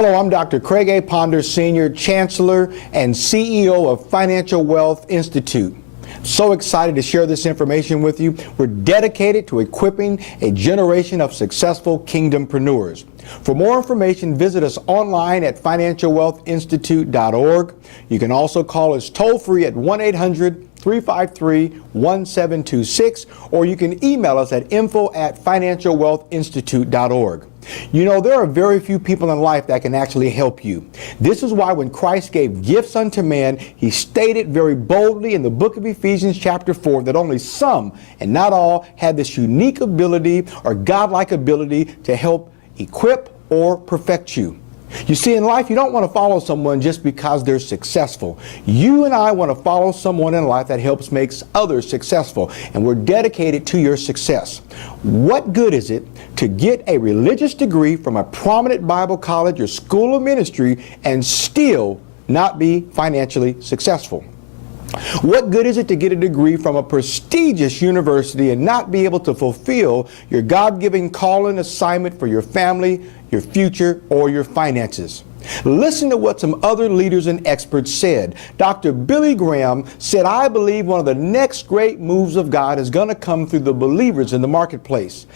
Hello, I'm Dr. Craig A. Ponder, Senior Chancellor and CEO of Financial Wealth Institute. So excited to share this information with you. We're dedicated to equipping a generation of successful kingdompreneurs. For more information, visit us online at financialwealthinstitute.org. You can also call us toll-free at 1-800-353-1726, or you can email us at info@financialwealthinstitute.org. You know, there are very few people in life that can actually help you. This is why when Christ gave gifts unto man, he stated very boldly in the book of Ephesians chapter 4 that only some, and not all, had this unique ability or godlike ability to help equip or perfect you. You see, in life, you don't want to follow someone just because they're successful. You and I want to follow someone in life that helps make others successful, and we're dedicated to your success. What good is it to get a religious degree from a prominent Bible college or school of ministry and still not be financially successful? What good is it to get a degree from a prestigious university and not be able to fulfill your God-given calling assignment for your family, your future, or your finances? Listen to what some other leaders and experts said. Dr. Billy Graham said, "I believe one of the next great moves of God is going to come through the believers in the marketplace."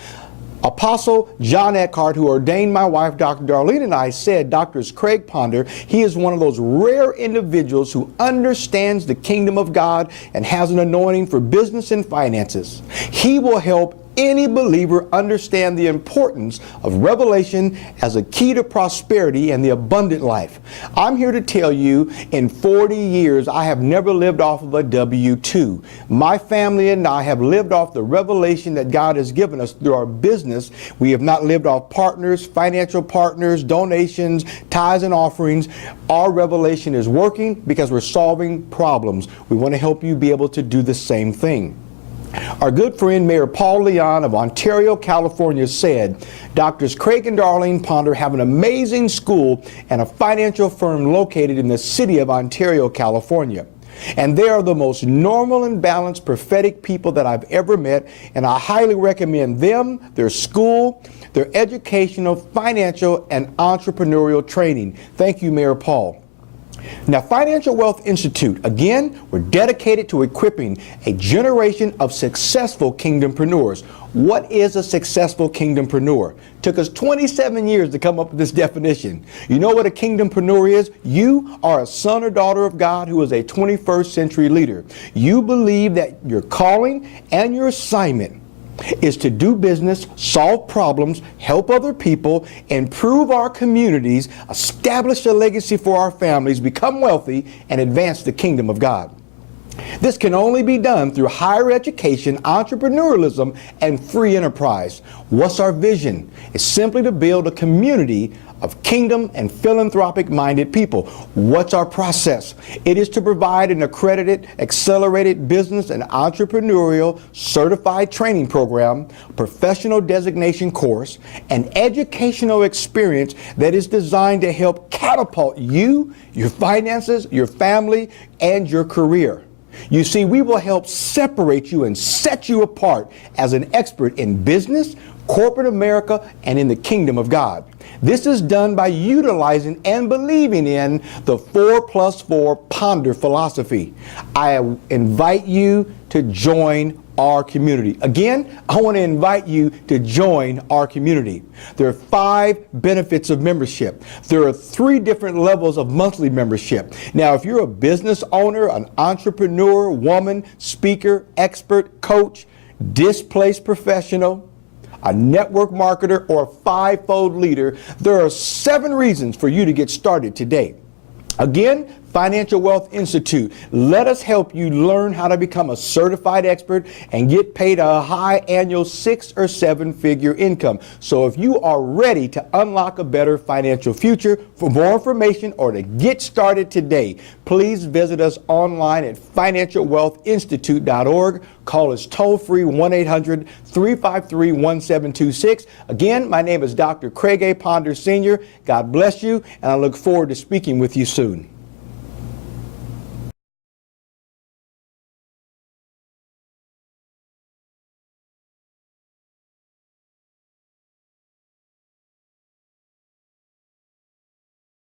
Apostle John Eckhart, who ordained my wife, Dr. Darlene, and I, said, Dr. Craig Ponder, he is one of those rare individuals who understands the kingdom of God and has an anointing for business and finances. He will help any believer understand the importance of revelation as a key to prosperity and the abundant life. I'm here to tell you, in 40 years, I have never lived off of a W-2. My family and I have lived off the revelation that God has given us through our business. We have not lived off partners, financial partners, donations, tithes and offerings. Our revelation is working because we're solving problems. We want to help you be able to do the same thing. Our good friend Mayor Paul Leon of Ontario, California said, Drs. Craig and Darlene Ponder have an amazing school and a financial firm located in the city of Ontario, California. And they are the most normal and balanced prophetic people that I've ever met, and I highly recommend them, their school, their educational, financial, and entrepreneurial training. Thank you, Mayor Paul. Now, Financial Wealth Institute, again, we're dedicated to equipping a generation of successful kingdompreneurs. What is a successful kingdompreneur? Took us 27 years to come up with this definition. You know what a kingdompreneur is? You are a son or daughter of God who is a 21st century leader. You believe that your calling and your assignment is to do business, solve problems, help other people, improve our communities, establish a legacy for our families, become wealthy, and advance the kingdom of God. This can only be done through higher education, entrepreneurialism, and free enterprise. What's our vision? It's simply to build a community of kingdom and philanthropic-minded people. What's our process? It is to provide an accredited, accelerated business and entrepreneurial certified training program, professional designation course, and educational experience that is designed to help catapult you, your finances, your family, and your career. You see, we will help separate you and set you apart as an expert in business, corporate America, and in the kingdom of God. This is done by utilizing and believing in the 4+4 Ponder philosophy. I invite you to join our community. Again, I want to invite you to join our community. There are 5 benefits of membership. There are 3 different levels of monthly membership. Now, if you're a business owner, an entrepreneur, woman, speaker, expert, coach, displaced professional, a network marketer, or a 5-fold leader, there are 7 reasons for you to get started today. Again, Financial Wealth Institute. Let us help you learn how to become a certified expert and get paid a high annual 6- or 7-figure income. So if you are ready to unlock a better financial future, for more information or to get started today, please visit us online at financialwealthinstitute.org. Call us toll-free 1-800-353-1726. Again, my name is Dr. Craig A. Ponder, Sr. God bless you, and I look forward to speaking with you soon.